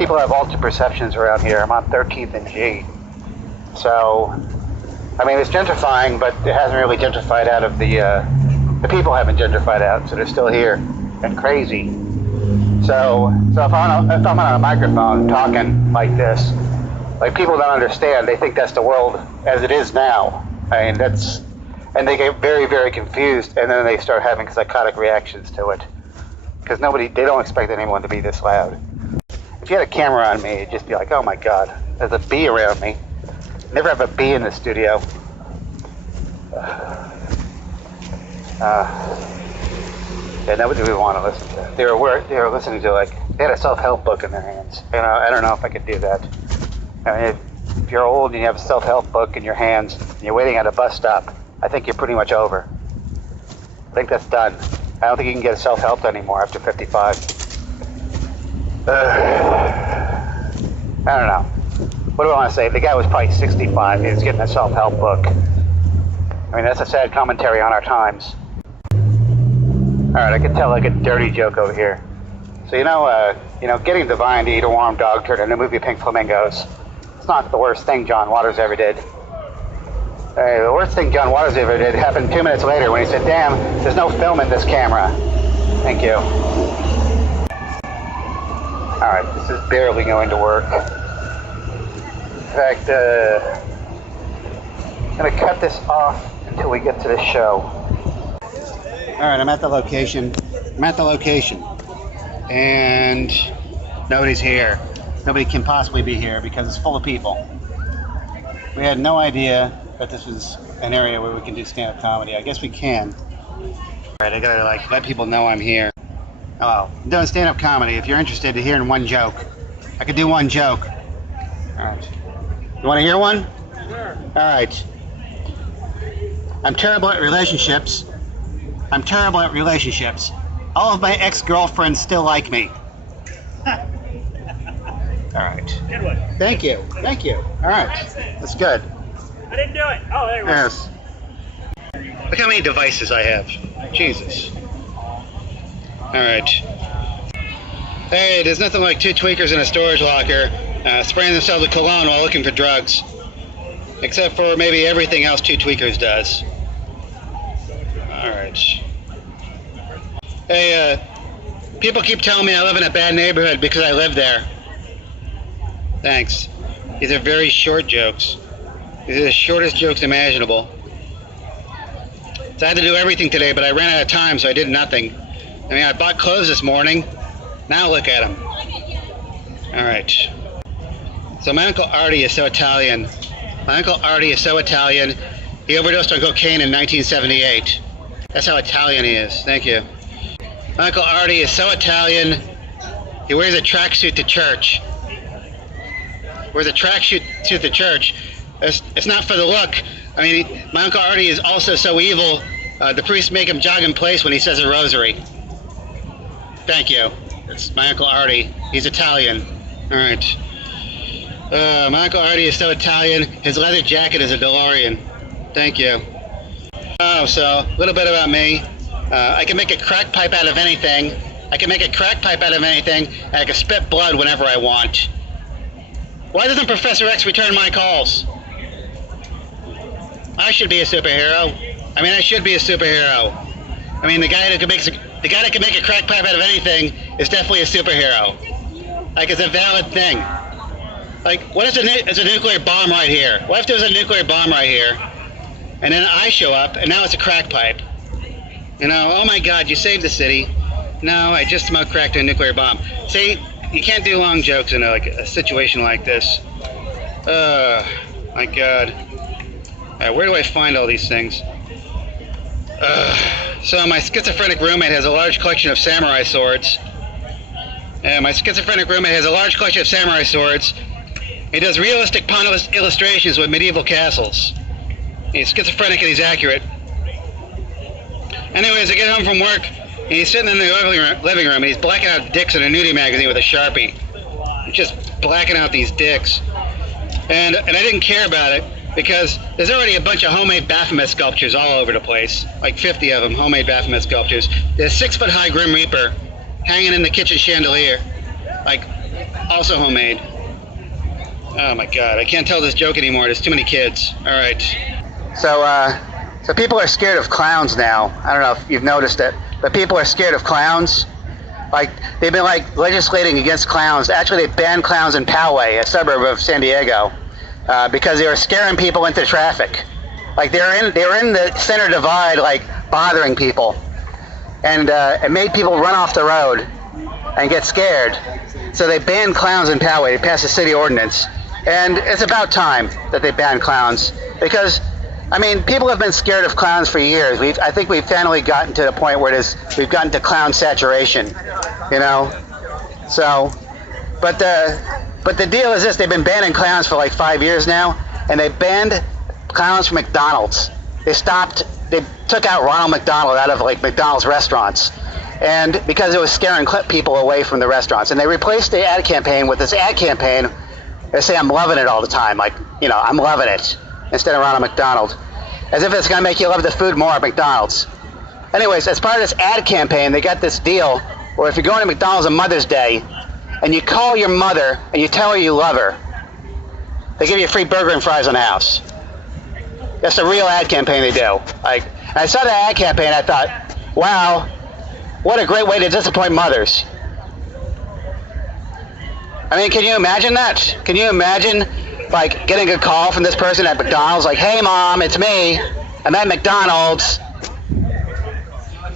people have altered perceptions around here. I'm on 13th and G. So, I mean, it's gentrifying, but it hasn't really gentrified out of the people haven't gentrified out, so they're still here and crazy. So if I'm on a microphone talking like this, like people don't understand. They think that's the world as it is now. I mean, and they get very, very confused, and then they start having psychotic reactions to it. Because they don't expect anyone to be this loud. If you had a camera on me, you'd just be like, oh my God, there's a bee around me. Never have a bee in the studio. Yeah, nobody would want to listen to that. They were listening to, like, they had a self-help book in their hands. You know, I don't know if I could do that. I mean, if you're old and you have a self-help book in your hands and you're waiting at a bus stop, I think you're pretty much over. I think that's done. I don't think you can get self-help anymore after 55. I don't know. What do I want to say? The guy was probably 65. He was getting a self-help book. I mean, that's a sad commentary on our times. Alright, I can tell like a dirty joke over here. So you know, getting Divine to eat a warm dog turd in the movie Pink Flamingos, it's not the worst thing John Waters ever did. The worst thing John Waters ever did happened 2 minutes later when he said, damn, there's no film in this camera. Thank you. Alright, this is barely going to work. In fact, I'm going to cut this off until we get to the show. Alright, I'm at the location. And nobody's here. Nobody can possibly be here because it's full of people. We had no idea that this was an area where we can do stand-up comedy. I guess we can. Alright, I gotta like let people know I'm here. Oh, I'm doing stand-up comedy. If you're interested in hearing one joke, I could do one joke. Alright. You wanna hear one? Sure. Alright. I'm terrible at relationships. All of my ex-girlfriends still like me. Alright. Good one. Thank you. Alright. That's good. I didn't do it. Oh, there we go. Yes. Look how many devices I have. Jesus. Alright. Hey, there's nothing like two tweakers in a storage locker spraying themselves with cologne while looking for drugs. Except for maybe everything else two tweakers does. Alright. Hey, people keep telling me I live in a bad neighborhood because I live there. Thanks. These are very short jokes. These are the shortest jokes imaginable. So I had to do everything today, but I ran out of time, so I did nothing. I mean, I bought clothes this morning. Now look at them. Alright. So my Uncle Artie is so Italian. He overdosed on cocaine in 1978. That's how Italian he is. Thank you. My Uncle Artie is so Italian, he wears a tracksuit to church. It's not for the look. I mean, my Uncle Artie is also so evil, the priests make him jog in place when he says a rosary. Thank you. It's my Uncle Artie. He's Italian. Alright. My Uncle Artie is so Italian, his leather jacket is a DeLorean. Thank you. Oh, so, a little bit about me. I can make a crack pipe out of anything. And I can spit blood whenever I want. Why doesn't Professor X return my calls? I should be a superhero. I should be a superhero. The guy that can make a crack pipe out of anything is definitely a superhero. Like, it's a valid thing. Like, what if there's a nuclear bomb right here? What if there's a nuclear bomb right here? And then I show up, and now it's a crack pipe. Oh my God, you saved the city. No, I just smoked crack to a nuclear bomb. See, you can't do long jokes in a situation like this. My God. Alright, where do I find all these things? So my schizophrenic roommate has a large collection of samurai swords. He does realistic pawn illustrations with medieval castles. He's schizophrenic and he's accurate. Anyways, I get home from work and he's sitting in the living room and he's blacking out dicks in a nudie magazine with a Sharpie. He's just blacking out these dicks. And I didn't care about it because there's already a bunch of homemade Baphomet sculptures all over the place. Like 50 of them, homemade Baphomet sculptures. There's a 6-foot high Grim Reaper hanging in the kitchen chandelier. Like Also homemade. Oh my God, I can't tell this joke anymore. There's too many kids. All right. So people are scared of clowns now. I don't know if you've noticed it, but people are scared of clowns. Like, they've been like legislating against clowns. Actually, they banned clowns in Poway, a suburb of San Diego, because they were scaring people into traffic. Like, they were in the center divide, like bothering people, and it made people run off the road and get scared. So they banned clowns in Poway. They passed a city ordinance, and it's about time that they ban clowns, because I mean, people have been scared of clowns for years. I think we've finally gotten to the point where we've gotten to clown saturation, you know. So, but the deal is this: they've been banning clowns for like 5 years now, and they banned clowns from McDonald's. They took out Ronald McDonald out of like McDonald's restaurants, and because it was scaring people away from the restaurants, and they replaced the ad campaign with this ad campaign. They say, "I'm loving it" all the time, like, you know, I'm loving it, instead of Ronald McDonald, as if it's going to make you love the food more at McDonald's. Anyways, as part of this ad campaign, they got this deal where if you're going to McDonald's on Mother's Day and you call your mother and you tell her you love her, they give you a free burger and fries on the house. That's a real ad campaign they do. Like, I saw that ad campaign, I thought, wow, what a great way to disappoint mothers. I mean, can you imagine that? Can you imagine, like, getting a call from this person at McDonald's, like, "Hey, Mom, it's me. I'm at McDonald's."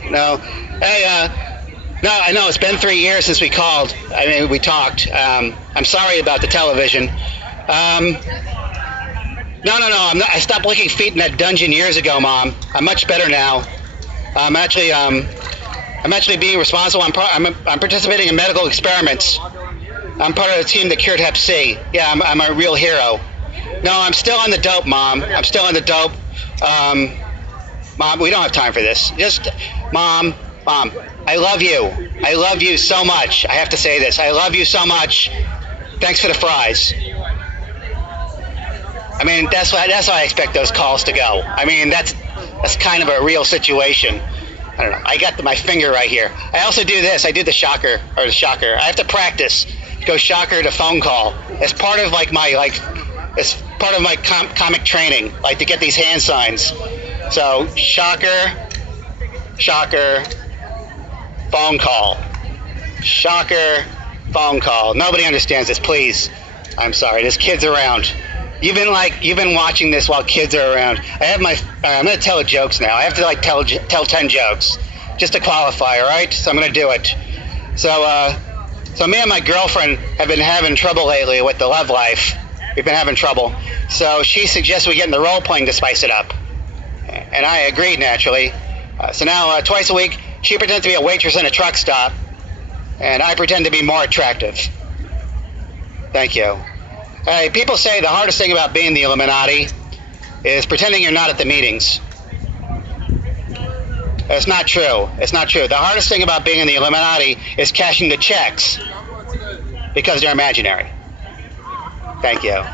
No. Hey, no, I know it's been 3 years since we called. I mean, we talked. I'm sorry about the television. No. I stopped licking feet in that dungeon years ago, Mom. I'm much better now. I'm actually being responsible. I'm participating in medical experiments. I'm part of the team that cured Hep C. Yeah, I'm a real hero. No, I'm still on the dope, Mom. I'm still on the dope. Mom, we don't have time for this. Just, Mom, I love you. I love you so much. I have to say this. I love you so much. Thanks for the fries. I mean, that's why I expect those calls to go. I mean, that's kind of a real situation. I don't know. I got my finger right here. I also do this. I do the shocker. I have to practice. Go shocker to phone call. It's part of like it's part of my comic training, like to get these hand signs. So shocker, phone call, shocker, phone call. Nobody understands this, please. I'm sorry. There's kids around. You've been watching this while kids are around. I'm gonna tell jokes now. I have to tell 10 jokes just to qualify. All right. So I'm gonna do it. So me and my girlfriend have been having trouble lately with the love life. We've been having trouble. So she suggested we get in the role playing to spice it up. And I agreed, naturally. So now twice a week, she pretends to be a waitress in a truck stop, and I pretend to be more attractive. Thank you. People say the hardest thing about being the Illuminati is pretending you're not at the meetings. It's not true. It's not true. The hardest thing about being in the Illuminati is cashing the checks because they're imaginary. Thank you.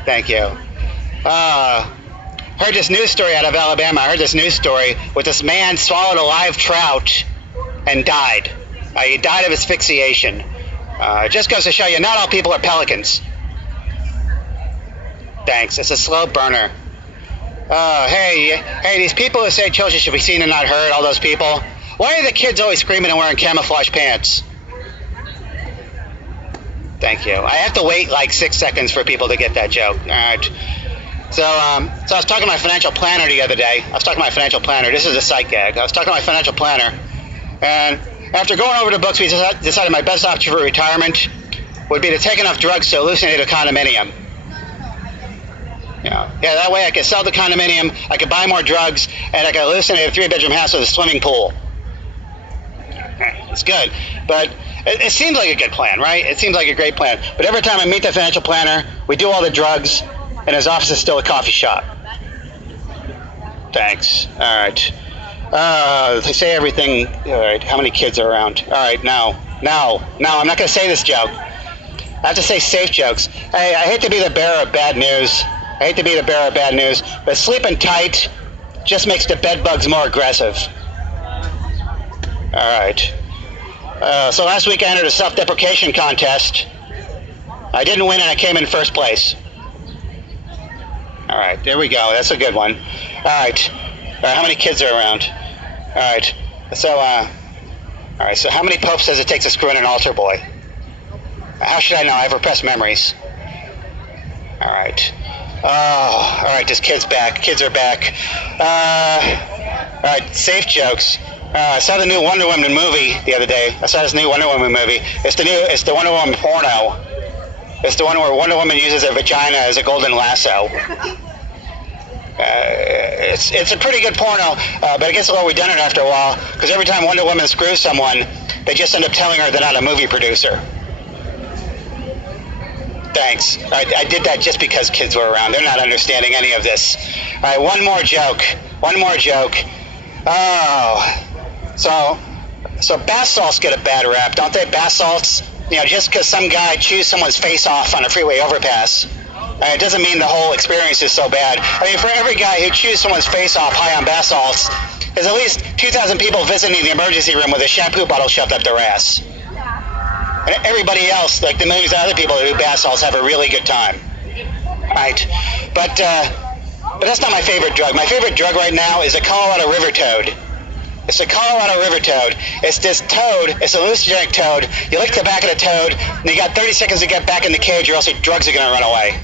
Heard this news story out of Alabama. I heard this news story with this man swallowed a live trout and died. He died of asphyxiation. It just goes to show you, not all people are pelicans. Thanks. It's a slow burner. Hey, these people who say children should be seen and not heard, all those people, why are the kids always screaming and wearing camouflage pants? Thank you. I have to wait like 6 seconds for people to get that joke. All right. So I was talking to my financial planner the other day. This is a sight gag. I was talking to my financial planner, and after going over the books, we decided my best option for retirement would be to take enough drugs to hallucinate a condominium. Yeah, that way I could sell the condominium, I could buy more drugs, and I could hallucinate a 3-bedroom house with a swimming pool. It's good, but it seems like a good plan, right? It seems like a great plan. But every time I meet the financial planner, we do all the drugs, and his office is still a coffee shop. Thanks. All right. They say everything. All right. How many kids are around? All right. Now, I'm not going to say this joke. I have to say safe jokes. Hey, I hate to be the bearer of bad news. But sleeping tight just makes the bed bugs more aggressive. All right. So last week I entered a self-deprecation contest. I didn't win and I came in first place. All right, there we go. That's a good one. All right, how many kids are around? All right, so how many popes does it take to screw in an altar boy? How should I know? I have repressed memories. All right. Oh, all right, this kid's back. Kids are back. All right, safe jokes. I saw the new Wonder Woman movie the other day. I saw this new Wonder Woman movie. It's the Wonder Woman porno. It's the one where Wonder Woman uses her vagina as a golden lasso. It's a pretty good porno, but it gets a little redundant after a while, because every time Wonder Woman screws someone, they just end up telling her they're not a movie producer. Thanks. I did that just because kids were around. They're not understanding any of this. All right, one more joke. Oh, so bath salts get a bad rap, don't they? Bath salts, just because some guy chews someone's face off on a freeway overpass, it doesn't mean the whole experience is so bad. I mean, for every guy who chews someone's face off high on bath salts, there's at least 2,000 people visiting the emergency room with a shampoo bottle shoved up their ass. And everybody else, like the millions of other people who do bath salts, have a really good time. Right? But that's not my favorite drug. My favorite drug right now is a Colorado river toad. It's a Colorado river toad. It's this toad. It's a hallucinogenic toad. You lick the back of the toad, and you got 30 seconds to get back in the cage, or else your drugs are going to run away.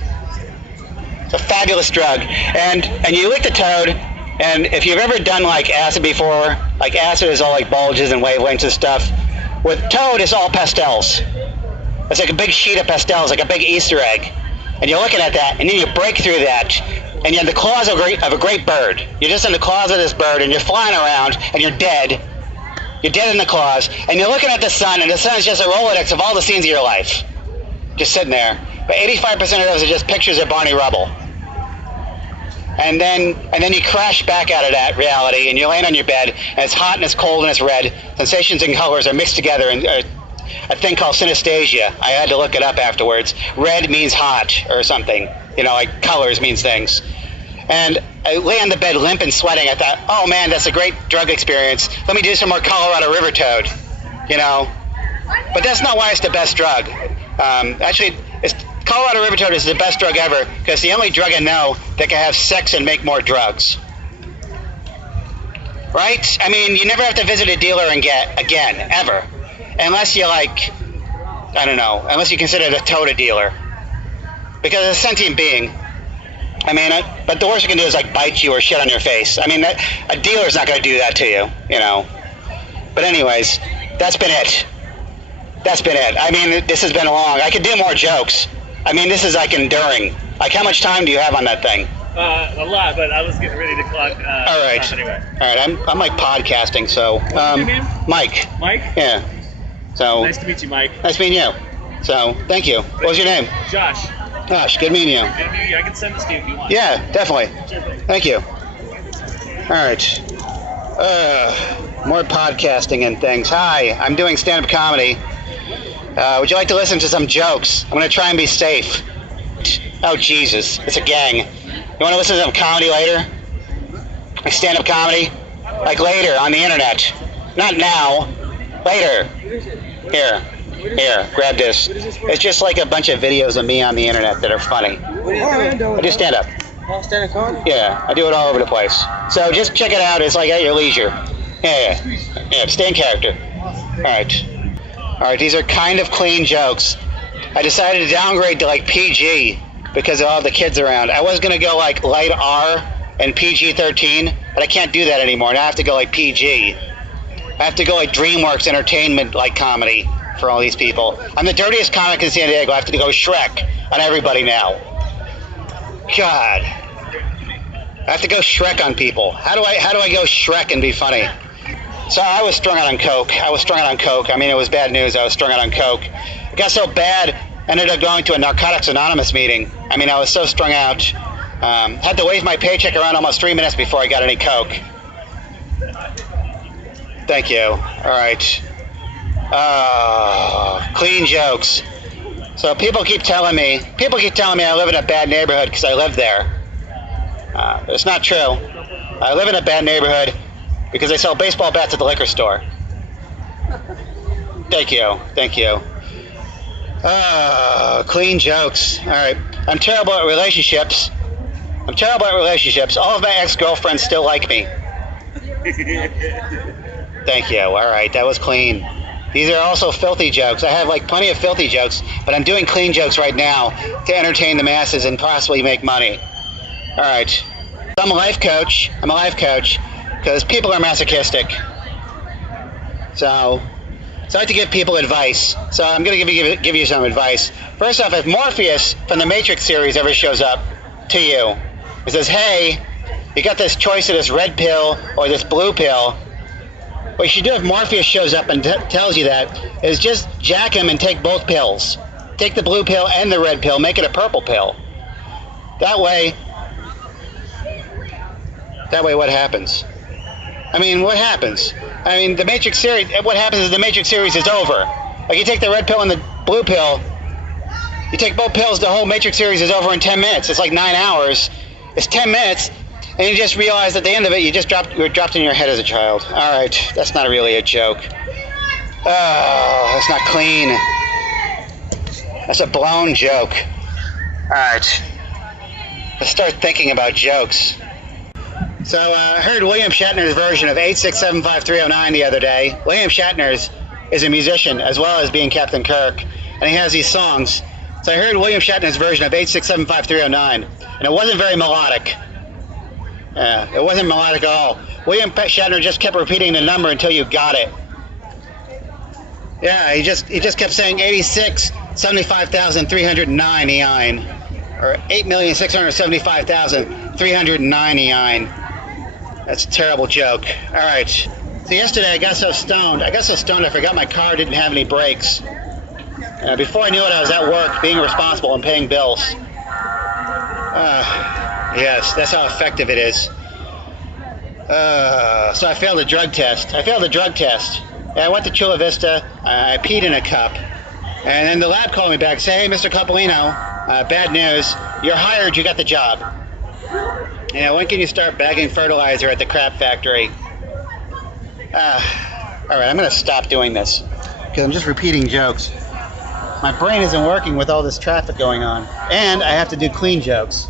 It's a fabulous drug. And you lick the toad, and if you've ever done like acid before, like acid is all like bulges and wavelengths and stuff. With toad, it's all pastels. It's like a big sheet of pastels, like a big Easter egg. And you're looking at that, and then you break through that, and you're in the claws of a great bird. You're just in the claws of this bird, and you're flying around, and you're dead. You're dead in the claws, and you're looking at the sun, and the sun is just a Rolodex of all the scenes of your life. Just sitting there. But 85% of those are just pictures of Barney Rubble. And then you crash back out of that reality, and you're laying on your bed, and it's hot and it's cold and it's red. Sensations and colors are mixed together in a thing called synesthesia. I had to look it up afterwards. Red means hot or something. Like colors means things. And I lay on the bed limp and sweating. I thought, oh man, that's a great drug experience. Let me do some more Colorado River Toad. But that's not why it's the best drug. Actually, Colorado River Toad is the best drug ever, because it's the only drug I know that can have sex and make more drugs. Right? I mean, you never have to visit a dealer and get again, ever. Unless you unless you consider the toad a dealer. Because it's a sentient being. I mean, but the worst it can do is like bite you or shit on your face. I mean, a dealer's not going to do that to you, But anyways, that's been it. I mean, this has been long. I could do more jokes. I mean, this is like enduring. Like, how much time do you have on that thing? A lot, but I was getting ready to clock. All right. Anyway. All right. I'm like podcasting, so. What's your name? Mike. Mike? Yeah. So. Nice to meet you, Mike. Nice meeting you. So, thank you. What was your name? Josh. Josh, good meeting you. I can send this to you if you want. Yeah, definitely. Sure thing. Thank you. All right. More podcasting and things. Hi, I'm doing stand-up comedy. Would you like to listen to some jokes? I'm going to try and be safe. Oh, Jesus. It's a gang. You want to listen to some comedy later? Like stand-up comedy? Like later on the internet. Not now. Later. Here, grab this. It's just like a bunch of videos of me on the internet that are funny. What are you doing? I do stand-up. Oh, stand-up comedy? Yeah, I do it all over the place. So just check it out. It's like at your leisure. Yeah, stay in character. All right, these are kind of clean jokes. I decided to downgrade to like PG because of all the kids around. I was going to go like light R and PG-13, but I can't do that anymore. Now I have to go like PG. I have to go like DreamWorks Entertainment like comedy for all these people. I'm the dirtiest comic in San Diego. I have to go Shrek on everybody now. God. I have to go Shrek on people. How do I go Shrek and be funny? So I was strung out on coke. I mean, it was bad news. I was strung out on coke. It got so bad, I ended up going to a Narcotics Anonymous meeting. I mean, I was so strung out. Had to wave my paycheck around almost 3 minutes before I got any coke. Thank you. All right. Clean jokes. So people keep telling me I live in a bad neighborhood because I live there. It's not true. I live in a bad neighborhood because they sell baseball bats at the liquor store. Thank you. Clean jokes. All right. I'm terrible at relationships. All of my ex-girlfriends still like me. Thank you. All right, that was clean. These are also filthy jokes. I have like plenty of filthy jokes, but I'm doing clean jokes right now to entertain the masses and possibly make money. All right. I'm a life coach because people are masochistic. So I like to give people advice. So I'm going to give you some advice. First off, if Morpheus from the Matrix series ever shows up to you, he says, hey, you got this choice of this red pill or this blue pill. What you should do if Morpheus shows up and tells you that is just jack him and take both pills. Take the blue pill and the red pill, make it a purple pill. That way what happens? What happens? The Matrix series, what happens is the Matrix series is over. Like you take the red pill and the blue pill, you take both pills, the whole Matrix series is over in 10 minutes. It's like 9 hours. It's 10 minutes. And you just realize at the end of it, you were dropped in your head as a child. All right, that's not really a joke. Oh, that's not clean. That's a blown joke. All right, let's start thinking about jokes. So I heard William Shatner's version of 8675309 the other day. William Shatner is a musician as well as being Captain Kirk, and he has these songs. So I heard William Shatner's version of 8675309, and it wasn't very melodic. It wasn't melodic at all. William Shatner just kept repeating the number until you got it. Yeah, he just kept saying 86,75,399 or 8,675,399. That's a terrible joke. All right. So yesterday I got so stoned I forgot my car didn't have any brakes. Before I knew it, I was at work being responsible and paying bills. Yes, that's how effective it is. So I failed a drug test. Yeah, I went to Chula Vista. I peed in a cup. And then the lab called me back and said, hey, Mr. Coppolino, bad news. You're hired. You got the job. When can you start bagging fertilizer at the crap factory? All right, I'm going to stop doing this because I'm just repeating jokes. My brain isn't working with all this traffic going on. And I have to do clean jokes.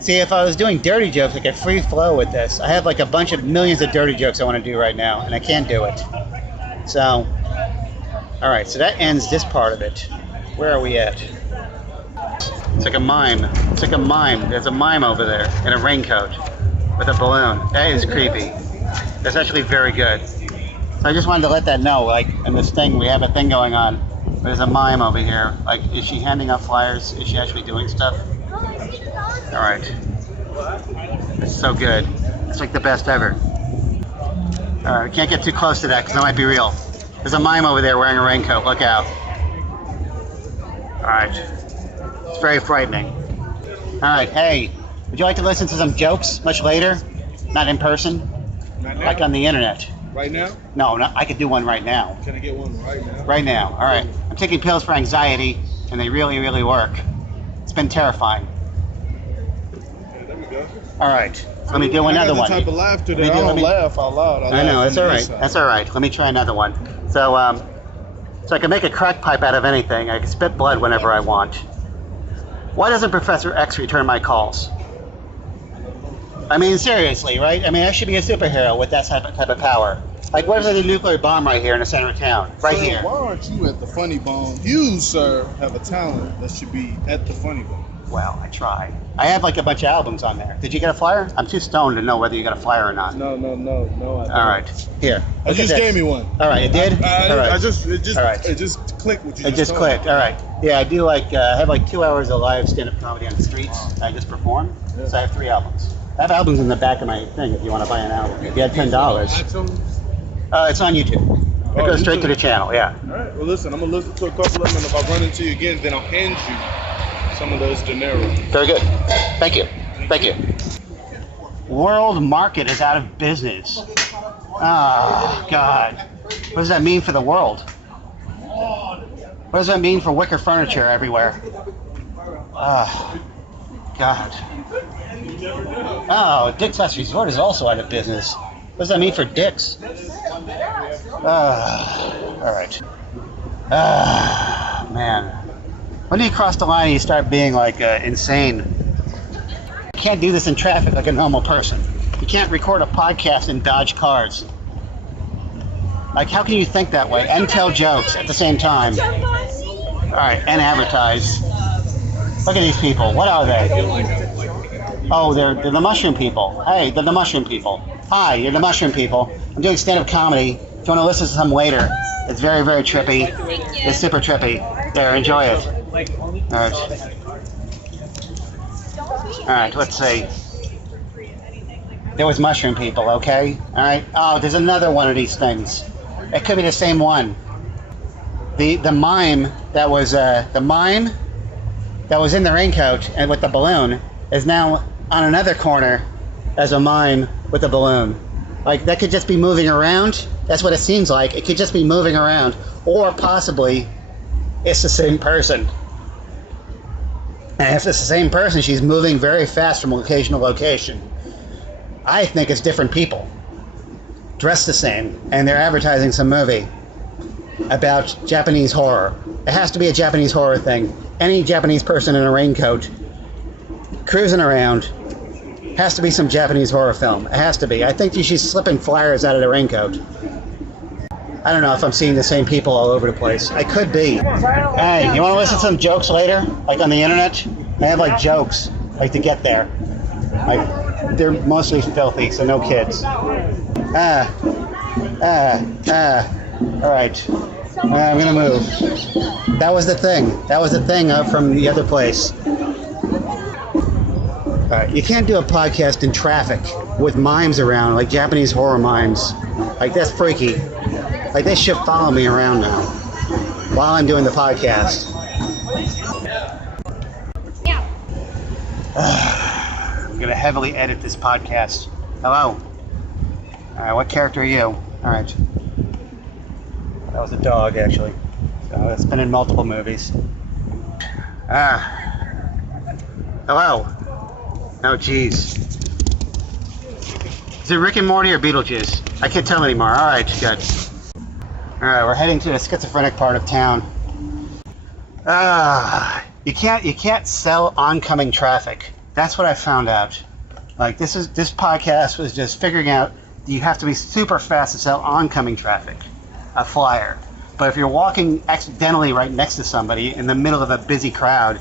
See, if I was doing dirty jokes, I could free flow with this. I have like a bunch of millions of dirty jokes I want to do right now, and I can't do it. So, all right, so that ends this part of it. Where are we at? It's like a mime. There's a mime over there in a raincoat with a balloon. That is creepy. That's actually very good. So I just wanted to let that know, like, in this thing, we have a thing going on. There's a mime over here. Like, is she handing out flyers? Is she actually doing stuff? All right. It's so good. It's like the best ever. All right, we can't get too close to that because it might be real. There's a mime over there wearing a raincoat. Look out. All right. It's very frightening. All right, hey, would you like to listen to some jokes much later? Not in person? Not now? Like on the internet? Right now? No, I could do one right now. Can I get one right now? Right now, all right. I'm taking pills for anxiety, and they really, really work. It's been terrifying. Okay, there we go. All right, let me do another one. I got the type of laughter that I don't laugh out loud. I know, that's all right. That's all right. Let me try another one. So I can make a crack pipe out of anything. I can spit blood whenever I want. Why doesn't Professor X return my calls? Seriously, right? I should be a superhero with that type of power. Like, what if there's a nuclear bomb right here in the center of town? Right here. Why aren't you at the Funny Bone? You, sir, have a talent that should be at the Funny Bone. Well, I try. I have like a bunch of albums on there. Did you get a flyer? I'm too stoned to know whether you got a flyer or not. No, I don't. All right. Here. I just gave me one. All right, it did? All right. It just clicked with you. It just clicked. All right. Yeah, I do I have like 2 hours of live stand-up comedy on the streets. I just perform. Yeah. So I have 3 albums. I have albums in the back of my thing if you want to buy an album. If you had $10. It's on YouTube. It goes straight to the channel, yeah. All right. Well, listen, I'm going to listen to a couple of them, and if I run into you again, then I'll hand you some of those dinero. Very good. Thank you. World market is out of business. Oh, God. What does that mean for the world? What does that mean for wicker furniture everywhere? Oh, God. Oh, Dick's Last Resort is also out of business. What does that mean for Dick's? All right. Man. When do you cross the line and you start being like insane? You can't do this in traffic like a normal person. You can't record a podcast and dodge cars. Like, how can you think that way and tell jokes at the same time? Alright, and advertise. Look at these people. What are they? Oh, they're the mushroom people. Hey, they're the mushroom people. Hi, you're the mushroom people. I'm doing stand-up comedy. If you want to listen to some later, it's very, very trippy. It's super trippy. There, enjoy it. Alright. Alright, let's see. There was mushroom people, okay? Alright. Oh, there's another one of these things. It could be the same one. The mime that was in the raincoat and with the balloon is now on another corner as a mime with a balloon. Like, that could just be moving around. That's what it seems like. It could just be moving around. Or possibly it's the same person. And if it's the same person, she's moving very fast from location to location. I think it's different people dressed the same, and they're advertising some movie about Japanese horror. It has to be a Japanese horror thing. Any Japanese person in a raincoat cruising around has to be some Japanese horror film. It has to be. I think she's slipping flyers out of the raincoat. I don't know if I'm seeing the same people all over the place. I could be. Hey, you want to listen to some jokes later? Like on the internet? I have like jokes, like to get there. Like, they're mostly filthy, so no kids. Alright. I'm gonna move. That was the thing. That was the thing from the other place. Alright, you can't do a podcast in traffic with mimes around, like Japanese horror mimes. Like, that's freaky. Like, they should follow me around now while I'm doing the podcast. I'm gonna heavily edit this podcast. Hello. Alright, what character are you? Alright. That was a dog, actually. So it's been in multiple movies. Hello. Oh, jeez. Is it Rick and Morty or Beetlejuice? I can't tell anymore. Alright, good. Alright, we're heading to the schizophrenic part of town. You can't sell oncoming traffic. That's what I found out. Like, this podcast was just figuring out that you have to be super fast to sell oncoming traffic, a flyer. But if you're walking accidentally right next to somebody in the middle of a busy crowd,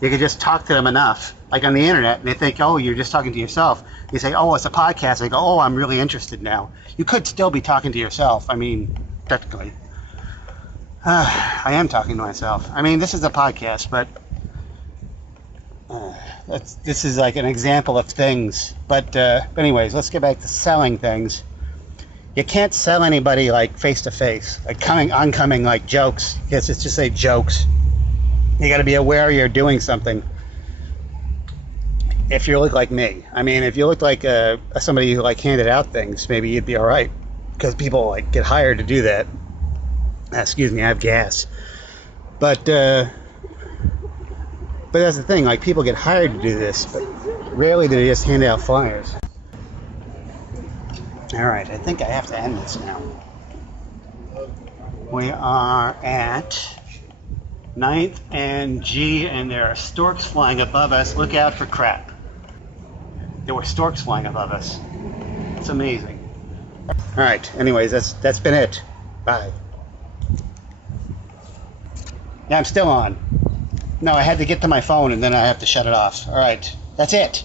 you can just talk to them enough, like on the internet, and they think, oh, you're just talking to yourself. You say, oh, it's a podcast. They go, oh, I'm really interested now. You could still be talking to yourself. I mean, technically. I am talking to myself. I mean, this is a podcast, but this is like an example of things. But anyways, let's get back to selling things. You can't sell anybody like face to face, like oncoming like jokes. Yes, it's just say jokes. You got to be aware you're doing something. If you look like me, I mean, if you look like somebody who like handed out things, maybe you'd be all right, because people like get hired to do that. Excuse me, I have gas. But that's the thing, like, people get hired to do this, but rarely do they just hand out flyers. Alright, I think I have to end this now. We are at 9th and G, and there are storks flying above us. Look out for crap. There were storks flying above us. It's amazing. Alright, anyways, that's been it. Bye. Yeah, I'm still on. No, I had to get to my phone and then I have to shut it off. Alright, that's it.